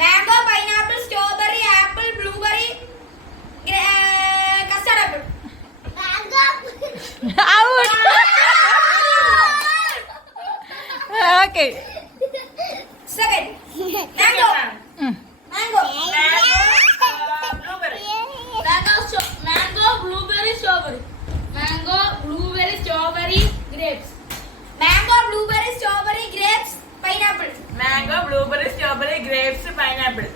Mango, pineapple, strawberry, apple, blueberry, custard apple. Okay. Second mango. Mango. Grapes. Mango, blueberry, strawberry, grapes, pineapple. Mango, blueberry, strawberry, grapes, pineapple.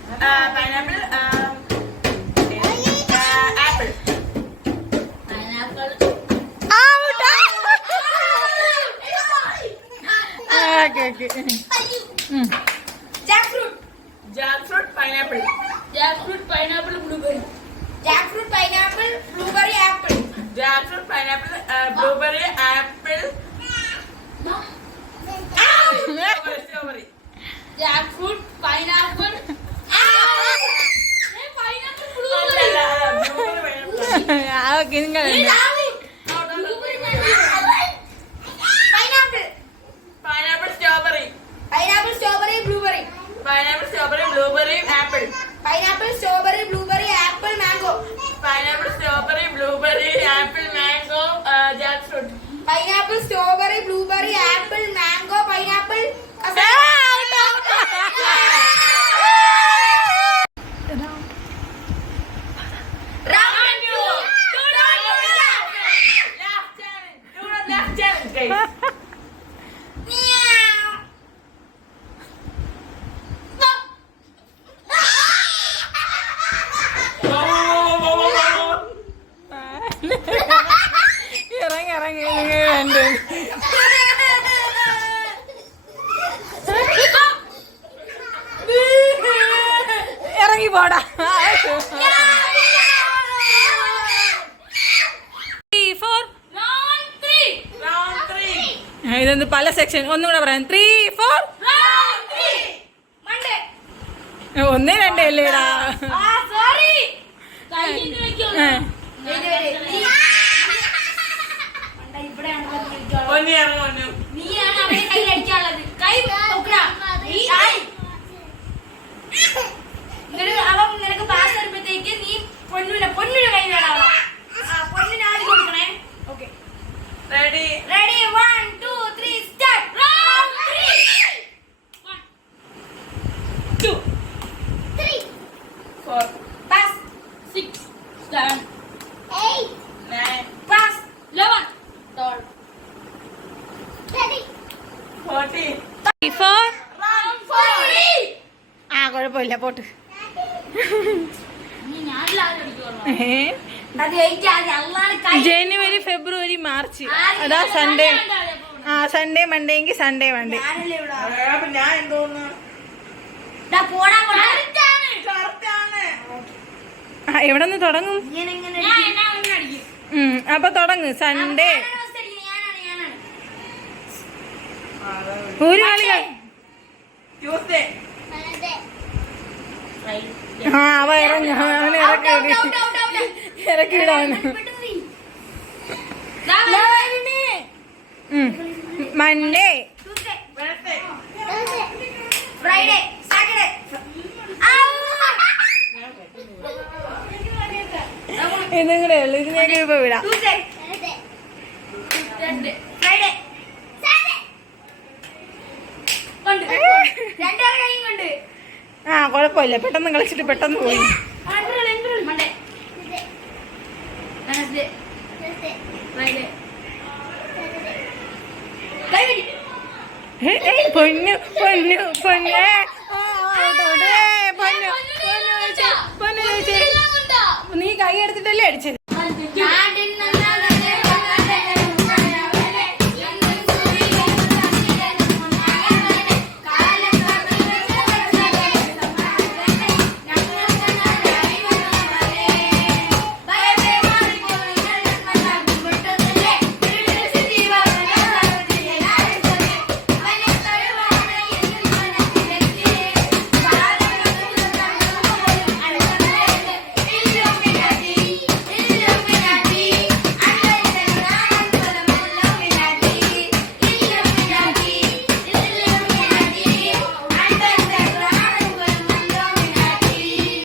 Pineapple. Apple. Pineapple. Okay. Jackfruit. Jackfruit, pineapple. Jackfruit, pineapple, blueberry. Jackfruit, pineapple, blueberry, apple. Jackfruit, pineapple, blueberry, apple. Strawberry. Jackfruit, pineapple. Pineapple, blueberry. Okay നിങ്ങൾ Pineapple. Pineapple, strawberry. Pineapple, strawberry, blueberry. Pineapple, strawberry, blueberry, apple. Pineapple, strawberry, blueberry, apple, mango. Pineapple, strawberry, blueberry, apple, mango, jackfruit. Pineapple, strawberry, blueberry, apple, mango, pineapple. Round two. Last challenge, guys. ഇറങ്ങി വേണ്ട ഇറങ്ങി പോടാ. ഇതൊന്ന് പല section ഒന്നും കൂടെ പറയാം. 3, 4 1, 2 അല്ലേടാ. നീയാണ് അവരെ കയ്യിൽ അടിക്കാനുള്ളത്. കൈ അവൻ നിനക്ക് പാസ് തരുമ്പോഴത്തേക്ക് നീ പൊന്നിന്റെ കൈ വേണം. പൊന്നിന് ആദ്യം കൊടുക്കണേ. Okay, Ready? 1, 2, 3 start. Round 3. 1, 2, 3 4, pass. 6, 7, 8 9, pass. 11, 12, 14. 4 round 4. ആ കുഴപ്പമില്ല പോട്ട്. ജനുവരി, ഫെബ്രുവരി, മാർച്ച്. അതാ സൺഡേ. സൺഡേ മൺഡേ എങ്കിൽ സൺഡേ മൺഡേ. അപ്പൊ ഞാൻ എന്തോന്ന് എവിടെ നിന്ന് തുടങ്ങും? അപ്പൊ തുടങ്ങ്. സൺഡേ ഒരു കളി. ട്യൂസ്ഡേ. അവ ഇറങ്ങി. അവന് ഇറക്കിയിടാണ്. Monday, Friday, Saturday. ഇതും കൂടെ ഉള്ളു. ഇതിനേക്ക് ഇപ്പൊ വിടാം. ട്യൂസ്ഡേ, ഫ്രൈഡേ, രണ്ടാറ് കൈയും കൊണ്ട്. കുഴപ്പമില്ല. പെട്ടെന്ന് കളിച്ചിട്ട് പെട്ടെന്ന് പോയി. Monday, Wednesday, Friday. പൊന്നു നീ കൈ എടുത്തിട്ടല്ലേ അടിച്ചത്?